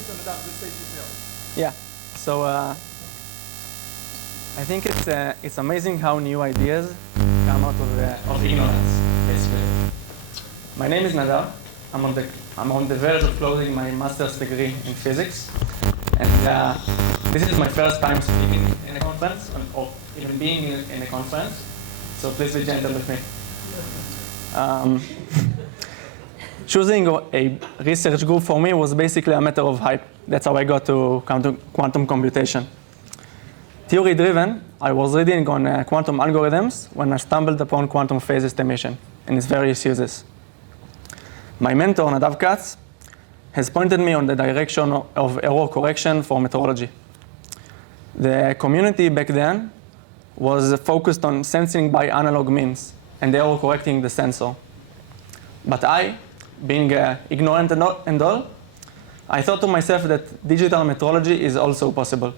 so Nadav, the stage is yours. Yeah. So I think it's amazing how new ideas come out of ignorance, basically. My name is Nadav. I'm on the verge of closing my master's degree in physics, and this is my first time speaking in a conference, or even being in a conference. So please be gentle with me. Choosing a research group for me was basically a matter of hype. That's how I got to quantum computation. Theory-driven, I was reading on quantum algorithms when I stumbled upon quantum phase estimation and its various uses. My mentor, Nadav Katz, has pointed me on the direction of error correction for metrology. The community back then was focused on sensing by analog means and error correcting the sensor. But I, being ignorant and all, I thought to myself that digital metrology is also possible.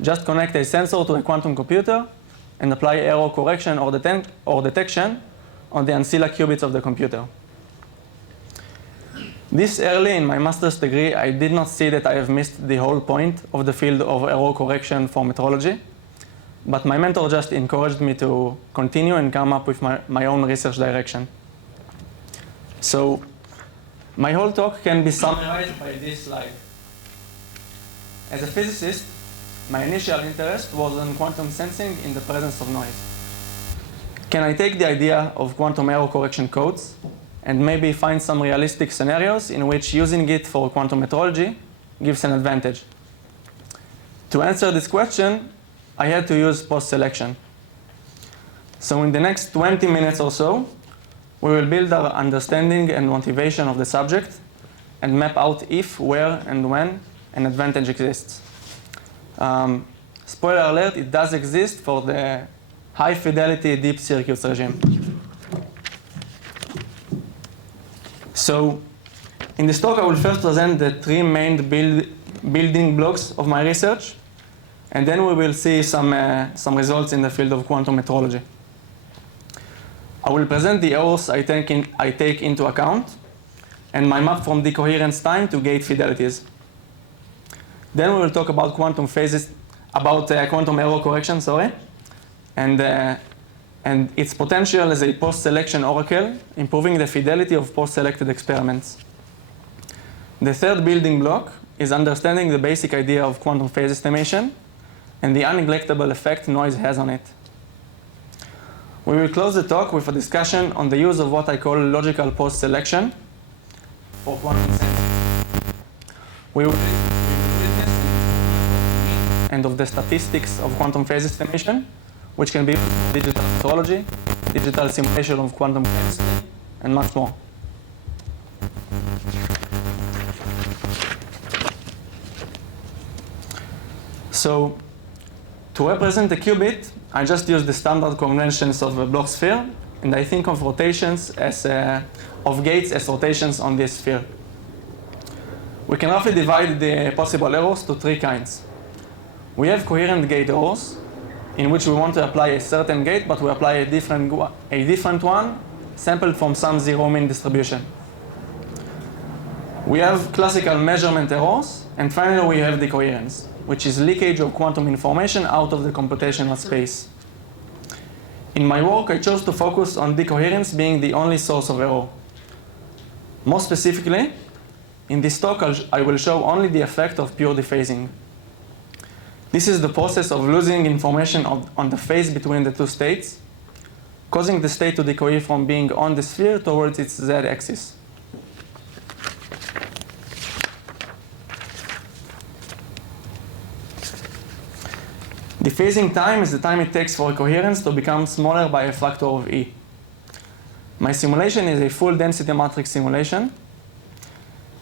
Just connect a sensor to a quantum computer and apply error correction or detection on the ancilla qubits of the computer. This early in my master's degree, I did not see that I have missed the whole point of the field of error correction for metrology, but my mentor just encouraged me to continue and come up with my own research direction. So my whole talk can be summarized by this slide. As a physicist, my initial interest was in quantum sensing in the presence of noise. Can I take the idea of quantum error correction codes and maybe find some realistic scenarios in which using it for quantum metrology gives an advantage? To answer this question, I had to use post-selection. So in the next 20 minutes or so, we will build our understanding and motivation of the subject and map out if, where, and when an advantage exists. Spoiler alert, it does exist for the high-fidelity deep circuits regime. So in this talk, I will first present the three main building blocks of my research, and then we will see some results in the field of quantum metrology. I will present the errors I take into account and my map from decoherence time to gate fidelities. Then we will talk about quantum phases, quantum error correction, and its potential as a post-selection oracle, improving the fidelity of post-selected experiments. The third building block is understanding the basic idea of quantum phase estimation and the unneglectable effect noise has on it. We will close the talk with a discussion on the use of what I call logical post-selection for quantum sensing. We will witness an improvement and of the statistics of quantum phase estimation, which can be used for digital metrology, digital simulation of quantum chemistry, and much more. So, to represent the qubit, I just use the standard conventions of a block sphere, and I think of rotations of gates as rotations on this sphere. We can roughly divide the possible errors to three kinds. We have coherent gate errors, in which we want to apply a certain gate, but we apply a different one sampled from some zero mean distribution. We have classical measurement errors, and finally we have decoherence, which is leakage of quantum information out of the computational space. In my work, I chose to focus on decoherence being the only source of error. More specifically, in this talk, I will show only the effect of pure dephasing. This is the process of losing information on the phase between the two states, causing the state to decohere from being on the sphere towards its z-axis. Dephasing time is the time it takes for a coherence to become smaller by a factor of e. My simulation is a full density matrix simulation.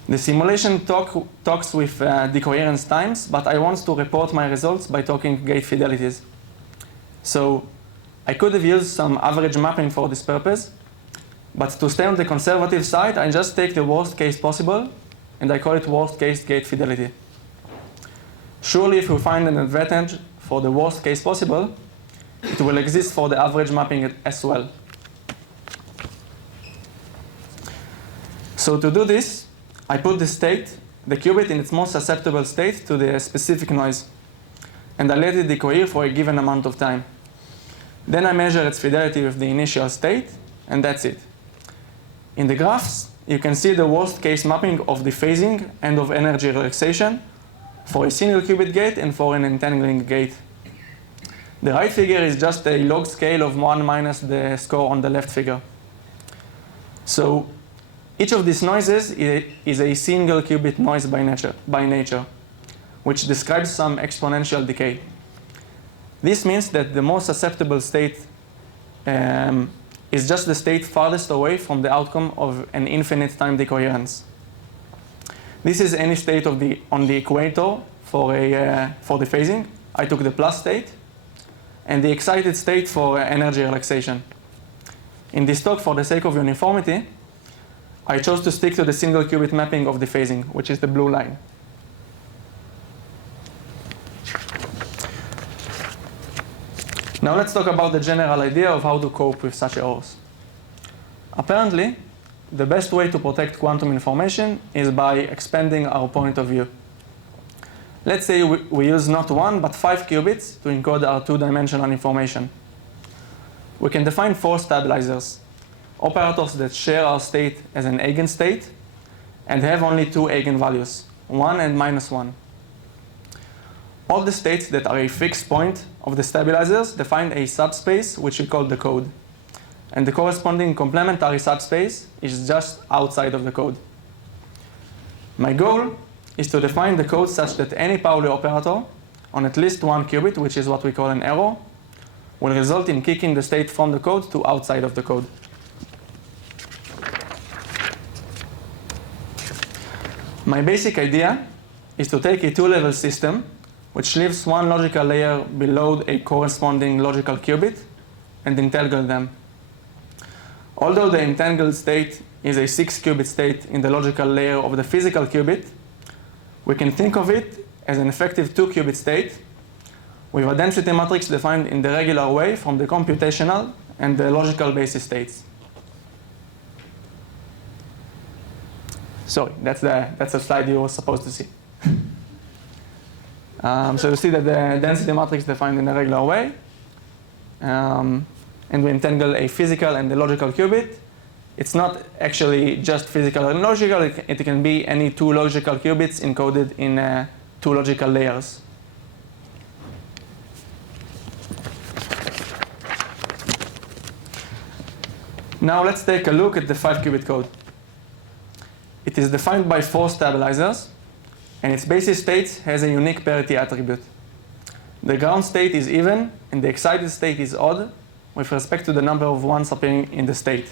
The simulation talks with decoherence times, but I want to report my results by talking gate fidelities. So I could have used some average mapping for this purpose, but to stay on the conservative side, I just take the worst case possible, and I call it worst case gate fidelity. Surely if we find an advantage for the worst case possible, it will exist for the average mapping as well. So to do this, I put the state the qubit in its most susceptible state to the specific noise, and I let it decohere for a given amount of time. Then I measure its fidelity with the initial state, and that's it. In the graphs, you can see the worst case mapping of the phasing and of energy relaxation for a single qubit gate and for an entangling gate. The right figure is just a log scale of 1 minus the score on the left figure. So each of these noises is a single qubit noise by nature, which describes some exponential decay. This means that the most susceptible state is just the state farthest away from the outcome of an infinite time decoherence. This is any state on the equator for the phasing. I took the plus state, and the excited state for energy relaxation. In this talk, for the sake of uniformity, I chose to stick to the single qubit mapping of the phasing, which is the blue line. Now let's talk about the general idea of how to cope with such errors. Apparently, the best way to protect quantum information is by expanding our point of view. Let's say we use not 1, but 5 qubits to encode our 2-dimensional information. We can define 4 stabilizers, operators that share our state as an eigenstate and have only 2 eigenvalues, 1 and -1. All the states that are a fixed point of the stabilizers define a subspace, which we call the code. And the corresponding complementary subspace is just outside of the code. My goal is to define the code such that any Pauli operator on at least 1 qubit, which is what we call an error, will result in kicking the state from the code to outside of the code. My basic idea is to take a 2-level system which leaves one logical layer below a corresponding logical qubit and entangle them. Although the entangled state is a 6-qubit state in the logical layer of the physical qubit, we can think of it as an effective 2-qubit state with a density matrix defined in the regular way from the computational and the logical basis states. Sorry, that's a slide you were supposed to see. So you see that the density matrix defined in a regular way, and we entangle a physical and a logical qubit. It's not actually just physical and logical. It can be any 2 logical qubits encoded in 2 logical layers. Now let's take a look at the 5-qubit code. It is defined by 4 stabilizers, and its basis state has a unique parity attribute. The ground state is even, and the excited state is odd with respect to the number of ones appearing in the state.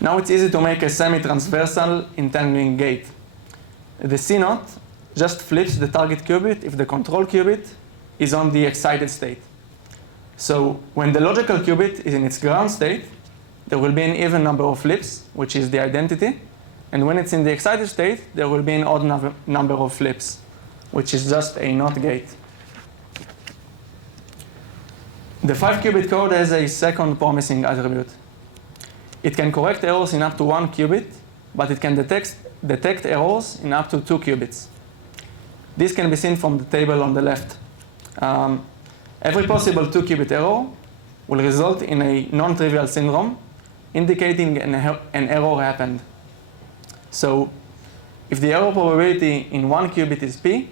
Now it's easy to make a semi-transversal entangling gate. The C0 just flips the target qubit if the control qubit is on the excited state. So when the logical qubit is in its ground state, there will be an even number of flips, which is the identity. And when it's in the excited state, there will be an odd number of flips, which is just a NOT gate. The 5-qubit code has a second promising attribute. It can correct errors in up to 1 qubit, but it can detect errors in up to 2 qubits. This can be seen from the table on the left. Every possible 2-qubit error will result in a non-trivial syndrome, indicating an error happened. So if the error probability in 1 qubit is P,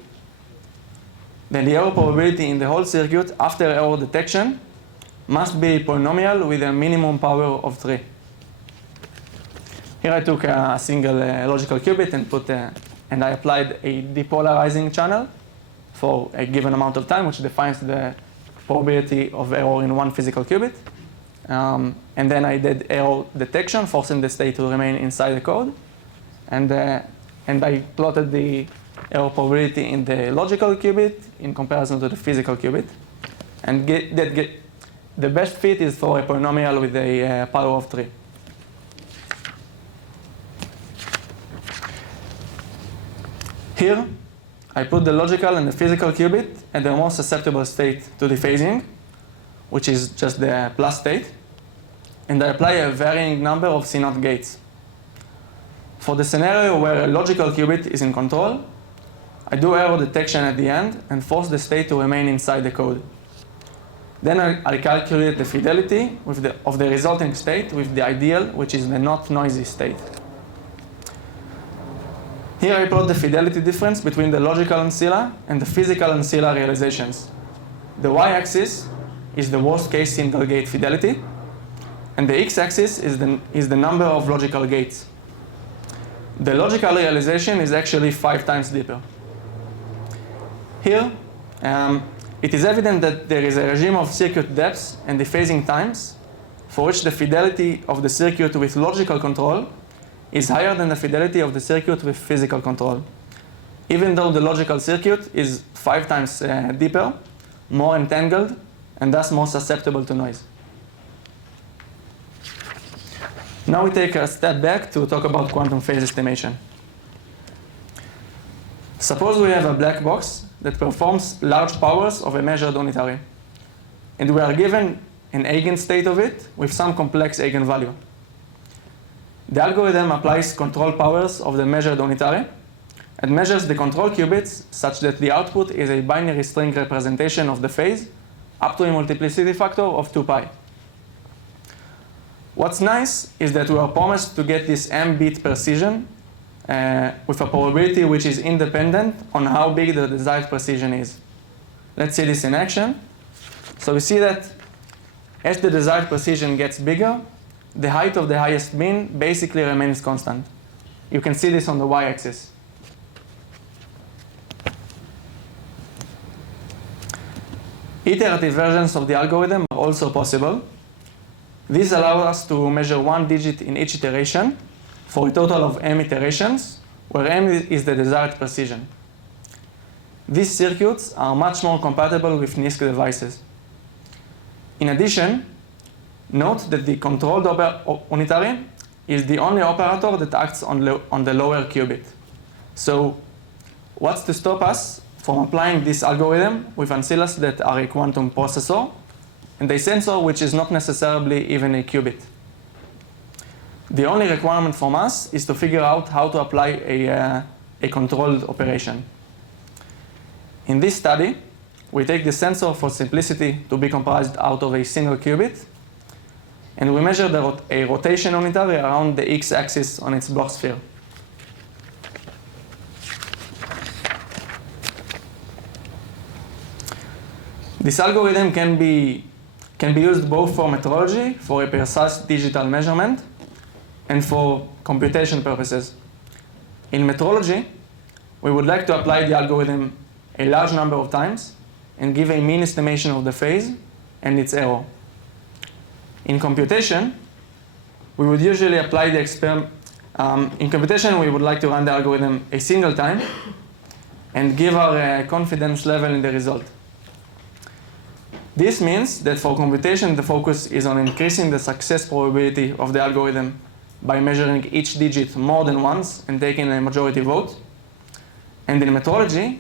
then the error probability in the whole circuit after error detection must be a polynomial with a minimum power of 3. Here I took a single logical qubit and I applied a depolarizing channel for a given amount of time, which defines the probability of error in 1 physical qubit. And then I did error detection, forcing the state to remain inside the code. And I plotted the error probability in the logical qubit in comparison to the physical qubit. And the best fit is for a polynomial with a power of 3. Here, I put the logical and the physical qubit at the most susceptible state to the phasing, which is just the plus state. And I apply a varying number of C0 gates. For the scenario where a logical qubit is in control, I do error detection at the end and force the state to remain inside the code. Then I calculate the fidelity of the resulting state with the ideal, which is the not noisy state. Here I plot the fidelity difference between the logical ancilla and the physical ancilla realizations. The y-axis is the worst case single gate fidelity, and the x-axis is the number of logical gates. The logical realization is actually 5 times deeper. Here, it is evident that there is a regime of circuit depths and dephasing times for which the fidelity of the circuit with logical control is higher than the fidelity of the circuit with physical control, even though the logical circuit is 5 times deeper, more entangled, and thus more susceptible to noise. Now we take a step back to talk about quantum phase estimation. Suppose we have a black box that performs large powers of a measured unitary, and we are given an eigenstate of it with some complex eigenvalue. The algorithm applies control powers of the measured unitary and measures the control qubits such that the output is a binary string representation of the phase up to a multiplicity factor of 2 pi. What's nice is that we are promised to get this m-bit precision with a probability which is independent on how big the desired precision is. Let's see this in action. So we see that as the desired precision gets bigger, the height of the highest bin basically remains constant. You can see this on the y-axis. Iterative versions of the algorithm are also possible. These allow us to measure 1 digit in each iteration for a total of m iterations, where m is the desired precision. These circuits are much more compatible with NISQ devices. In addition, note that the controlled unitary is the only operator that acts on the lower qubit. So what's to stop us from applying this algorithm with ancillas that are a quantum processor and a sensor which is not necessarily even a qubit? The only requirement from us is to figure out how to apply a controlled operation. In this study, we take the sensor for simplicity to be comprised out of a single qubit, and we measure a rotation unitary around the x-axis on its Bloch sphere. This algorithm can be used both for metrology, for a precise digital measurement, and for computation purposes. In metrology, we would like to apply the algorithm a large number of times and give a mean estimation of the phase and its error. In computation, we would usually apply the experiment. In computation, we would like to run the algorithm a single time and give our confidence level in the result. This means that for computation, the focus is on increasing the success probability of the algorithm by measuring each digit more than once and taking a majority vote. And in metrology,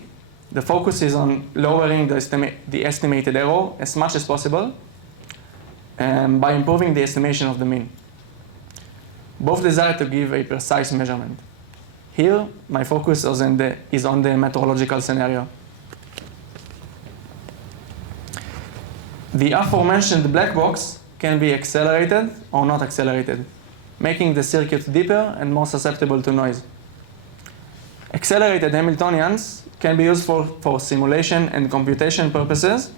the focus is on lowering the estimated error as much as possible by improving the estimation of the mean. Both desire to give a precise measurement. Here, my focus is on the metrological scenario. The aforementioned black box can be accelerated or not accelerated, making the circuit deeper and more susceptible to noise. Accelerated Hamiltonians can be used for simulation and computation purposes,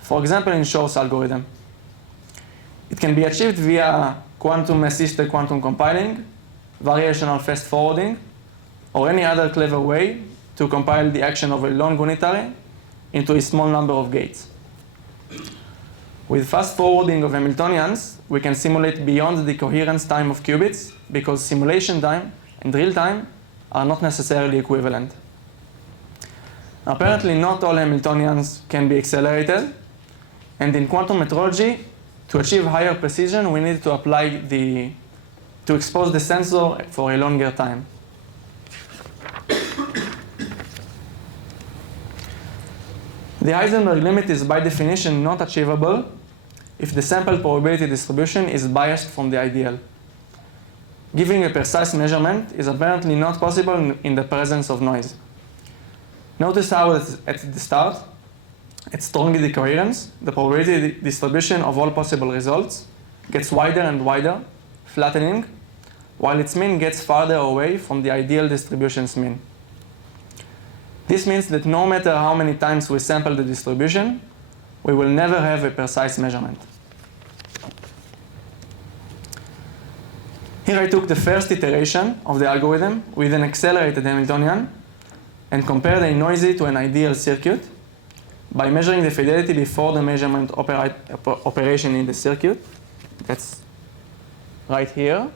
for example in Shor's algorithm. It can be achieved via quantum-assisted quantum compiling, variational fast forwarding, or any other clever way to compile the action of a long unitary into a small number of gates. With fast forwarding of Hamiltonians, we can simulate beyond the coherence time of qubits because simulation time and real time are not necessarily equivalent. Apparently, not all Hamiltonians can be accelerated, and in quantum metrology, to achieve higher precision, we need to expose the sensor for a longer time. The Heisenberg-limit is by definition not achievable if the sample probability distribution is biased from the ideal. Giving a precise measurement is apparently not possible in the presence of noise. Notice how at the start, at strong decoherence, the probability distribution of all possible results gets wider and wider, flattening, while its mean gets farther away from the ideal distribution's mean. This means that no matter how many times we sample the distribution, we will never have a precise measurement. Here I took the first iteration of the algorithm with an accelerated Hamiltonian and compared a noisy to an ideal circuit by measuring the fidelity before the measurement operation in the circuit. That's right here.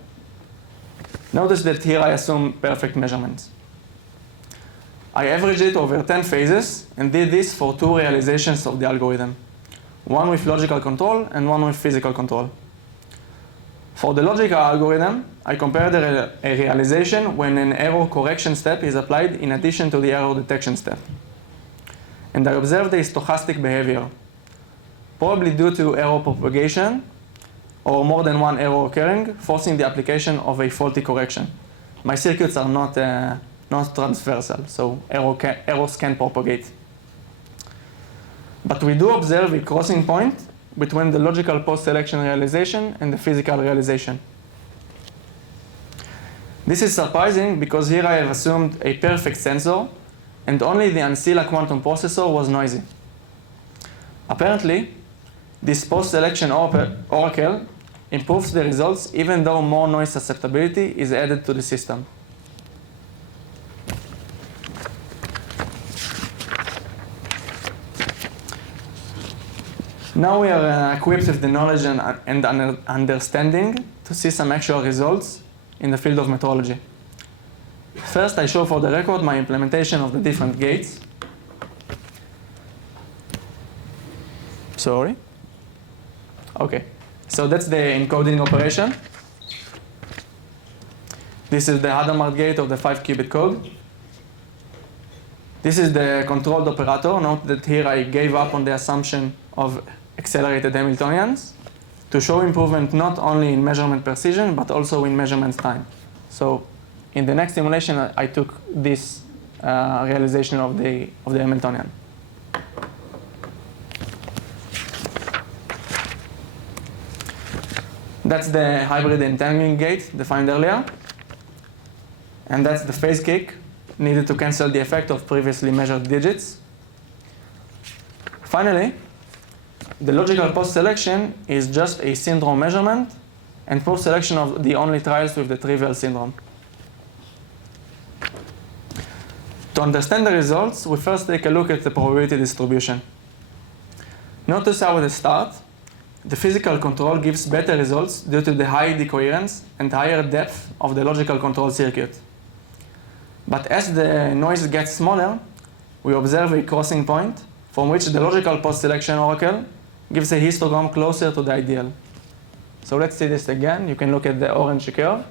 Notice that here I assume perfect measurements. I averaged it over 10 phases and did this for 2 realizations of the algorithm, one with logical control and one with physical control. For the logical algorithm, I compared a realization when an error correction step is applied in addition to the error detection step. And I observed a stochastic behavior, probably due to error propagation or more than one error occurring, forcing the application of a faulty correction. My circuits are not transversal, so errors can propagate. But we do observe a crossing point between the logical post-selection realization and the physical realization. This is surprising because here I have assumed a perfect sensor and only the ancilla quantum processor was noisy. Apparently, this post-selection oracle improves the results even though more noise susceptibility is added to the system. Now we are equipped with the knowledge and understanding to see some actual results in the field of metrology. First, I show for the record my implementation of the different gates. Sorry. Okay, so that's the encoding operation. This is the Hadamard gate of the 5-qubit code. This is the controlled operator. Note that here I gave up on the assumption of accelerated Hamiltonians to show improvement not only in measurement precision but also in measurement time. So in the next simulation I took this realization of the Hamiltonian. That's the hybrid entangling gate defined earlier. And that's the phase kick needed to cancel the effect of previously measured digits. Finally, the logical post-selection is just a syndrome measurement and post-selection of the only trials with the trivial syndrome. To understand the results, we first take a look at the probability distribution. Notice how at the start, the physical control gives better results due to the high decoherence and higher depth of the logical control circuit. But as the noise gets smaller, we observe a crossing point from which the logical post-selection oracle gives a histogram closer to the ideal. So let's see this again. You can look at the orange curve.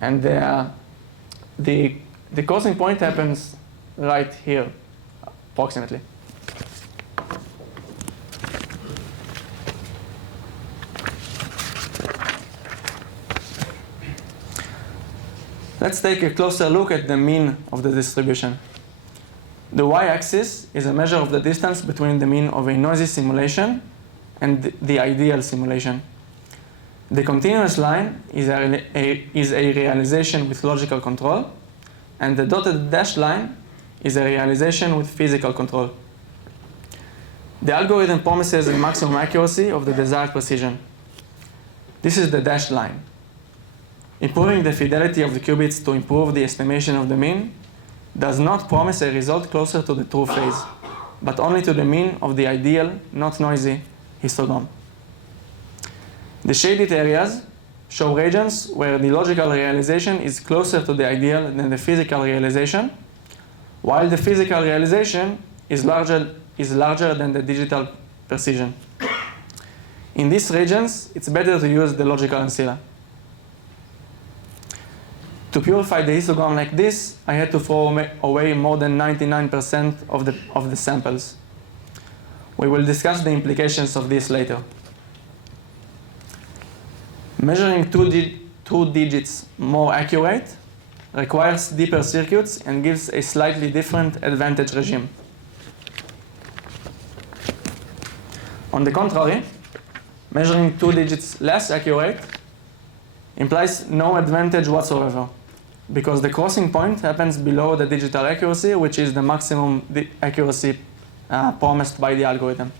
And the crossing point happens right here, approximately. Let's take a closer look at the mean of the distribution. The y-axis is a measure of the distance between the mean of a noisy simulation and the ideal simulation. The continuous line is a realization with logical control, and the dotted dashed line is a realization with physical control. The algorithm promises a maximum accuracy of the desired precision. This is the dashed line. Improving the fidelity of the qubits to improve the estimation of the mean does not promise a result closer to the true phase, but only to the mean of the ideal, not noisy, histogram. The shaded areas show regions where the logical realization is closer to the ideal than the physical realization, while the physical realization is larger than the digital precision. In these regions, it's better to use the logical ancilla. To purify the histogram like this, I had to throw away more than 99% of the samples. We will discuss the implications of this later. Measuring 2 digits more accurate, requires deeper circuits, and gives a slightly different advantage regime. On the contrary, measuring 2 digits less accurate implies no advantage whatsoever, because the crossing point happens below the digital accuracy, which is the maximum accuracy promised by the algorithm.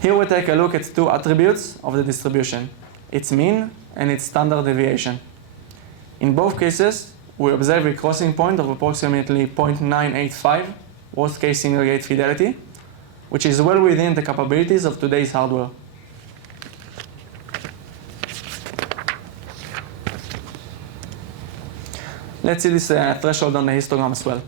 Here we take a look at 2 attributes of the distribution, its mean and its standard deviation. In both cases, we observe a crossing point of approximately 0.985 worst-case single-gate fidelity, which is well within the capabilities of today's hardware. Let's see this threshold on the histogram as well.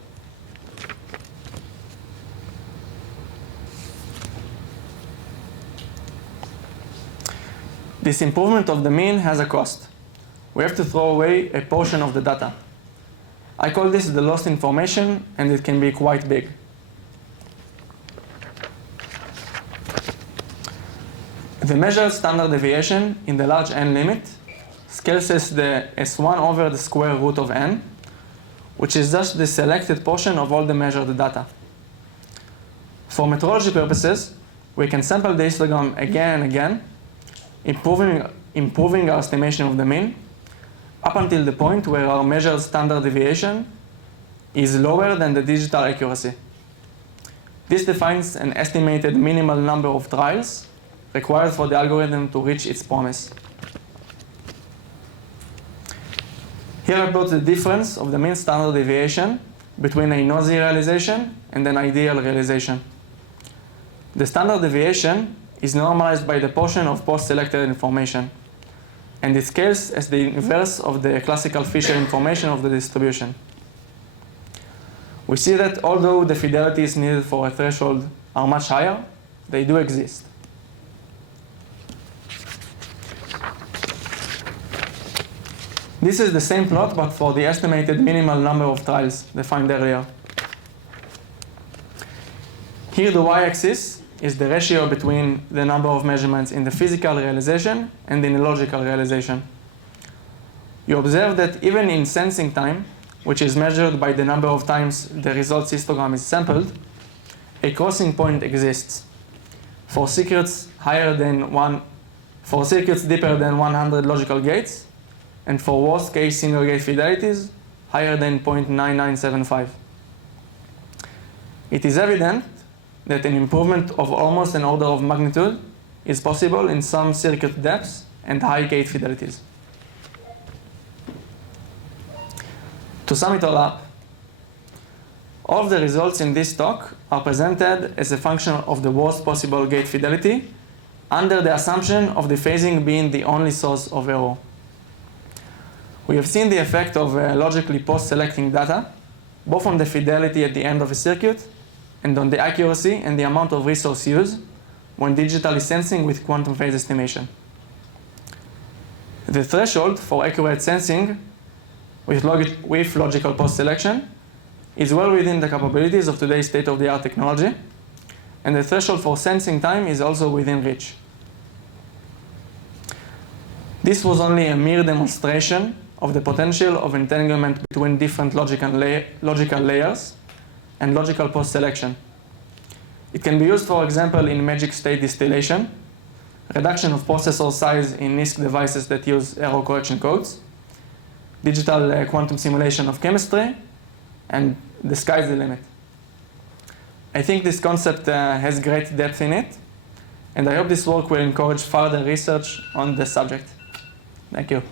This improvement of the mean has a cost. We have to throw away a portion of the data. I call this the lost information, and it can be quite big. The measured standard deviation in the large n limit scales as S1 over the square root of n, which is just the selected portion of all the measured data. For metrology purposes, we can sample the histogram again and again, improving our estimation of the mean, up until the point where our measured standard deviation is lower than the digital accuracy. This defines an estimated minimal number of trials required for the algorithm to reach its promise. Here I plot the difference of the mean standard deviation between a noisy realization and an ideal realization. The standard deviation is normalized by the portion of post-selected information, and it scales as the inverse of the classical Fisher information of the distribution. We see that although the fidelities needed for a threshold are much higher, they do exist. This is the same plot, but for the estimated minimal number of trials defined earlier. Here the y-axis is the ratio between the number of measurements in the physical realization and in the logical realization. You observe that even in sensing time, which is measured by the number of times the results histogram is sampled, a crossing point exists for circuits deeper than 100 logical gates, and for worst-case single-gate fidelities higher than 0.9975. It is evident that an improvement of almost an order of magnitude is possible in some circuit depths and high gate fidelities. To sum it all up, all of the results in this talk are presented as a function of the worst possible gate fidelity under the assumption of the phasing being the only source of error. We have seen the effect of logically post-selecting data, both on the fidelity at the end of a circuit and on the accuracy and the amount of resource used when digitally sensing with quantum phase estimation. The threshold for accurate sensing with logical post-selection is well within the capabilities of today's state-of-the-art technology, and the threshold for sensing time is also within reach. This was only a mere demonstration of the potential of entanglement between different logical layers and logical post-selection. It can be used, for example, in magic state distillation, reduction of processor size in NISQ devices that use error correction codes, digital quantum simulation of chemistry, and the sky's the limit. I think this concept has great depth in it, and I hope this work will encourage further research on the subject. Thank you.